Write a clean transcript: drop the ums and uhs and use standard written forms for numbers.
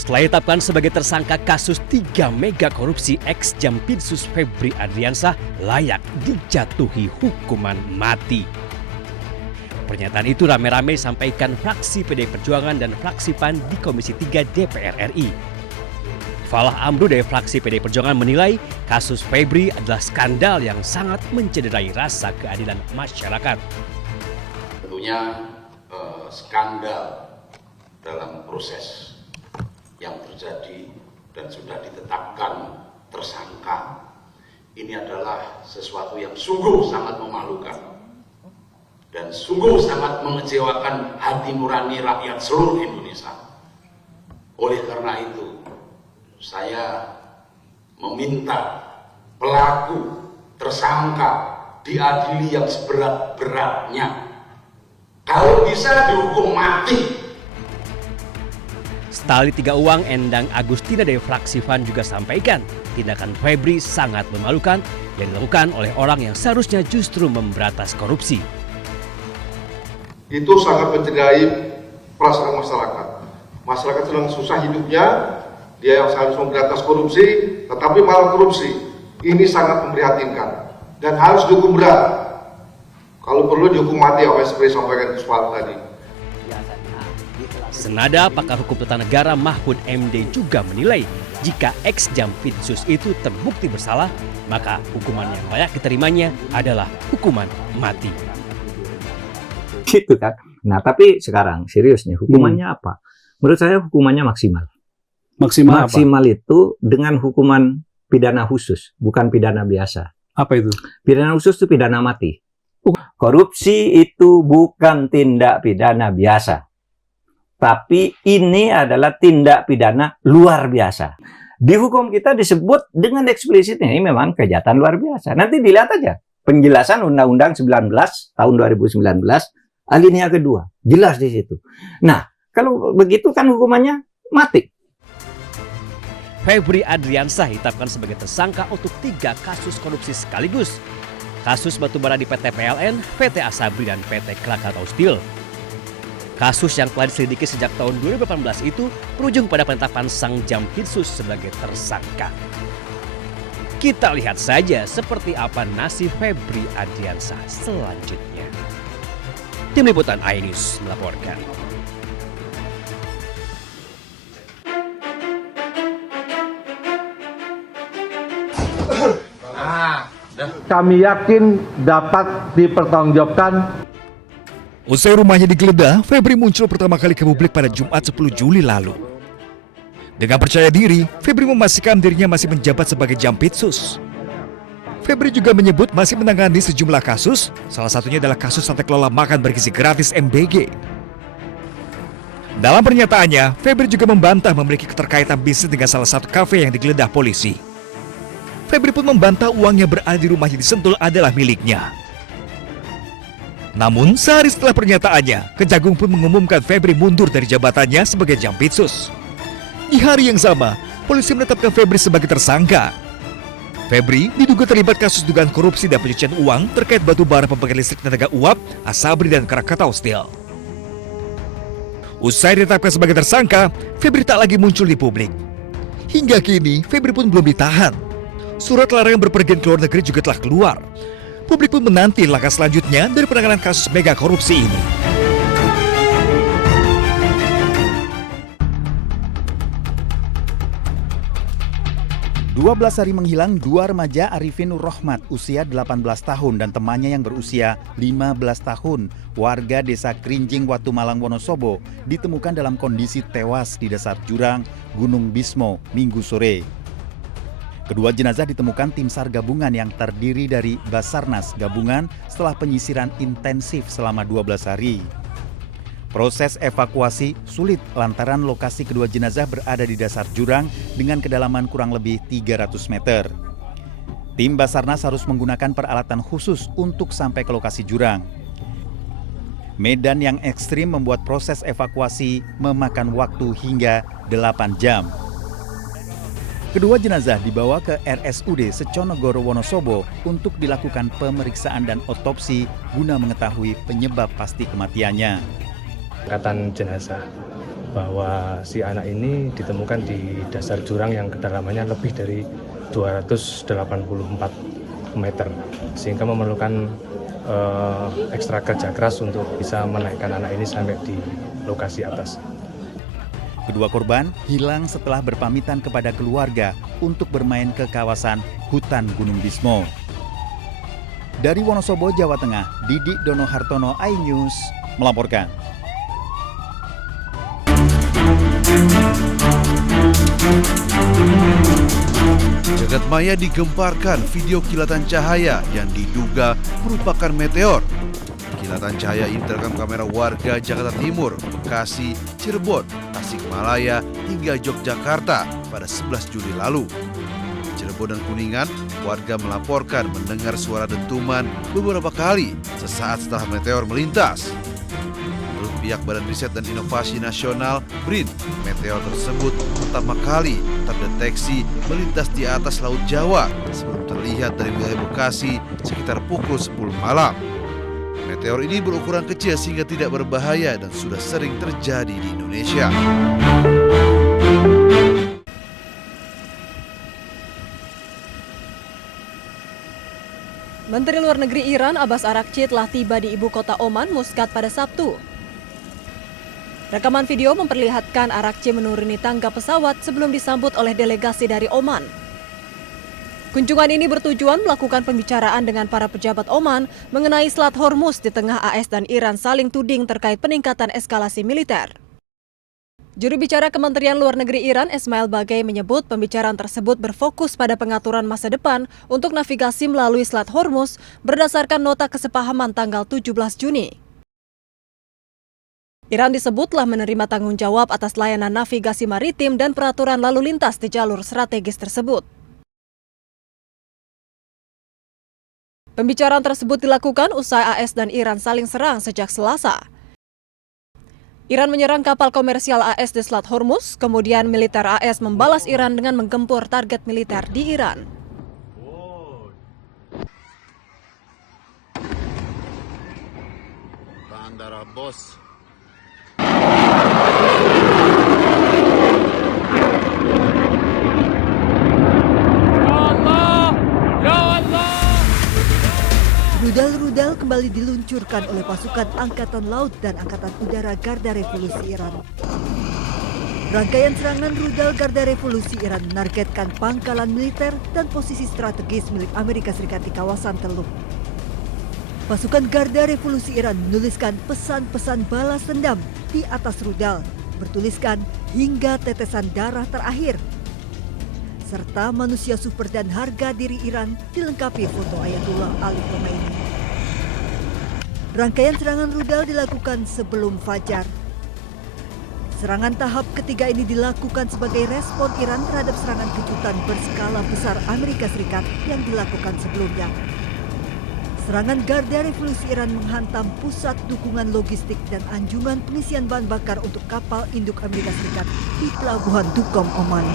Setelah ditetapkan sebagai tersangka kasus 3 mega korupsi, ex Jampitsus Febri Adriansah layak dijatuhi hukuman mati. Pernyataan itu rame-rame disampaikan fraksi PDI Perjuangan dan fraksi PAN di Komisi 3 DPR RI. Falah Amru dari fraksi PDI Perjuangan menilai kasus Febri adalah skandal yang sangat mencederai rasa keadilan masyarakat. Tentunya skandal dalam proses yang terjadi dan sudah ditetapkan tersangka ini adalah sesuatu yang sungguh sangat memalukan dan sungguh sangat mengecewakan hati nurani rakyat seluruh Indonesia. Oleh karena itu, saya meminta pelaku tersangka diadili yang seberat-beratnya. Kalau bisa dihukum mati. Stali Tiga Uang Endang Agustina dari fraksi PAN juga sampaikan tindakan Febri sangat memalukan yang dilakukan oleh orang yang seharusnya justru memberantas korupsi. Itu sangat mencederai perasaan masyarakat. Masyarakat sedang susah hidupnya, dia yang seharusnya memberantas korupsi, tetapi malah korupsi. Ini sangat memprihatinkan dan harus dihukum berat. Kalau perlu dihukum mati, apa yang seperti sampaikan Kuswal tadi. Senada pakar hukum tata negara Mahfud MD juga menilai jika ex Jampitsus itu terbukti bersalah, maka hukuman yang layak diterimanya adalah hukuman mati. Gitu kan. Nah, tapi sekarang serius nih, hukumannya apa? Menurut saya hukumannya maksimal. Maksimal itu dengan hukuman pidana khusus, bukan pidana biasa. Apa itu? Pidana khusus itu pidana mati. Korupsi itu bukan tindak pidana biasa. Tapi ini adalah tindak pidana luar biasa. Di hukum kita disebut dengan eksplisitnya ini memang kejahatan luar biasa. Nanti dilihat aja penjelasan Undang-Undang 19 tahun 2019 alinea kedua. Jelas di situ. Nah, kalau begitu kan hukumannya mati. Febri Adriansah ditetapkan sebagai tersangka untuk 3 kasus korupsi sekaligus. Kasus batubara di PT PLN, PT Asabri, dan PT Krakatau Steel. Kasus yang telah diselidiki sejak tahun 2018 itu berujung pada penetapan sang Jampitsus sebagai tersangka. Kita lihat saja seperti apa nasib Febri Adriansah selanjutnya. Tim Liputan iNews melaporkan. Kami yakin dapat dipertanggungjawabkan. Usai rumahnya digeledah, Febri muncul pertama kali ke publik pada Jumat 10 Juli lalu. Dengan percaya diri, Febri memastikan dirinya masih menjabat sebagai Jampitsus. Febri juga menyebut masih menangani sejumlah kasus, salah satunya adalah kasus tata kelola makan bergizi gratis MBG. Dalam pernyataannya, Febri juga membantah memiliki keterkaitan bisnis dengan salah satu kafe yang digeledah polisi. Febri pun membantah uang yang berada di rumahnya di Sentul adalah miliknya. Namun, sehari setelah pernyataannya, Kejagung pun mengumumkan Febri mundur dari jabatannya sebagai Jampitsus. Di hari yang sama, polisi menetapkan Febri sebagai tersangka. Febri diduga terlibat kasus dugaan korupsi dan pencucian uang terkait batubara pembangkit listrik tenaga uap, Asabri, dan Krakatau Steel. Usai ditetapkan sebagai tersangka, Febri tak lagi muncul di publik. Hingga kini, Febri pun belum ditahan. Surat larangan berpergian ke luar negeri juga telah keluar. Publik pun menanti langkah selanjutnya dari penanganan kasus mega korupsi ini. Dua 12 hari menghilang, 2 remaja Arifin Nur Rohmat usia 18 tahun dan temannya yang berusia 15 tahun, warga desa Krinjing, Watu Malang, Wonosobo, ditemukan dalam kondisi tewas di dasar jurang Gunung Bismo Minggu sore. Kedua jenazah ditemukan tim SAR gabungan yang terdiri dari Basarnas gabungan setelah penyisiran intensif selama 12 hari. Proses evakuasi sulit lantaran lokasi kedua jenazah berada di dasar jurang dengan kedalaman kurang lebih 300 meter. Tim Basarnas harus menggunakan peralatan khusus untuk sampai ke lokasi jurang. Medan yang ekstrim membuat proses evakuasi memakan waktu hingga 8 jam. Kedua jenazah dibawa ke RSUD Seconogoro Wonosobo untuk dilakukan pemeriksaan dan otopsi guna mengetahui penyebab pasti kematiannya. Angkatan jenazah bahwa si anak ini ditemukan di dasar jurang yang kedalamannya lebih dari 284 meter, sehingga memerlukan ekstra kerja keras untuk bisa menaikkan anak ini sampai di lokasi atas. Kedua korban hilang setelah berpamitan kepada keluarga untuk bermain ke kawasan hutan Gunung Bismo. Dari Wonosobo, Jawa Tengah, Didik Dono Hartono, iNews melaporkan. Jagat maya digemparkan video kilatan cahaya yang diduga merupakan meteor. Kilatan cahaya ini terekam kamera warga Jakarta Timur, Bekasi, Cirebon, Tasikmalaya, hingga Yogyakarta pada 11 Juli lalu. Di Cirebon dan Kuningan, warga melaporkan mendengar suara dentuman beberapa kali sesaat setelah meteor melintas. Menurut pihak Badan Riset dan Inovasi Nasional (BRIN), meteor tersebut pertama kali terdeteksi melintas di atas Laut Jawa sebelum terlihat dari wilayah Bekasi sekitar pukul 10 malam. Meteor ini berukuran kecil sehingga tidak berbahaya dan sudah sering terjadi di Indonesia. Menteri Luar Negeri Iran Abbas Araghchi telah tiba di ibu kota Oman, Muscat pada Sabtu. Rekaman video memperlihatkan Araghchi menuruni tangga pesawat sebelum disambut oleh delegasi dari Oman. Kunjungan ini bertujuan melakukan pembicaraan dengan para pejabat Oman mengenai Selat Hormuz di tengah AS dan Iran saling tuding terkait peningkatan eskalasi militer. Juru bicara Kementerian Luar Negeri Iran Ismail Bagei menyebut pembicaraan tersebut berfokus pada pengaturan masa depan untuk navigasi melalui Selat Hormuz berdasarkan nota kesepahaman tanggal 17 Juni. Iran disebut telah menerima tanggung jawab atas layanan navigasi maritim dan peraturan lalu lintas di jalur strategis tersebut. Pembicaraan tersebut dilakukan usai AS dan Iran saling serang sejak Selasa. Iran menyerang kapal komersial AS di Selat Hormuz, kemudian militer AS membalas Iran dengan menggempur target militer di Iran. Bandara Bos. Rudal-rudal kembali diluncurkan oleh pasukan Angkatan Laut dan Angkatan Udara Garda Revolusi Iran. Rangkaian serangan rudal Garda Revolusi Iran menargetkan pangkalan militer dan posisi strategis milik Amerika Serikat di kawasan Teluk. Pasukan Garda Revolusi Iran menuliskan pesan-pesan balas dendam di atas rudal, bertuliskan hingga tetesan darah terakhir. Serta manusia super dan harga diri Iran dilengkapi foto Ayatullah Ali Khomeini. Rangkaian serangan rudal dilakukan sebelum fajar. Serangan tahap ketiga ini dilakukan sebagai respon Iran terhadap serangan kejutan berskala besar Amerika Serikat yang dilakukan sebelumnya. Serangan Garda Revolusi Iran menghantam pusat dukungan logistik dan anjungan pengisian bahan bakar untuk kapal induk Amerika Serikat di Pelabuhan Duqm, Oman.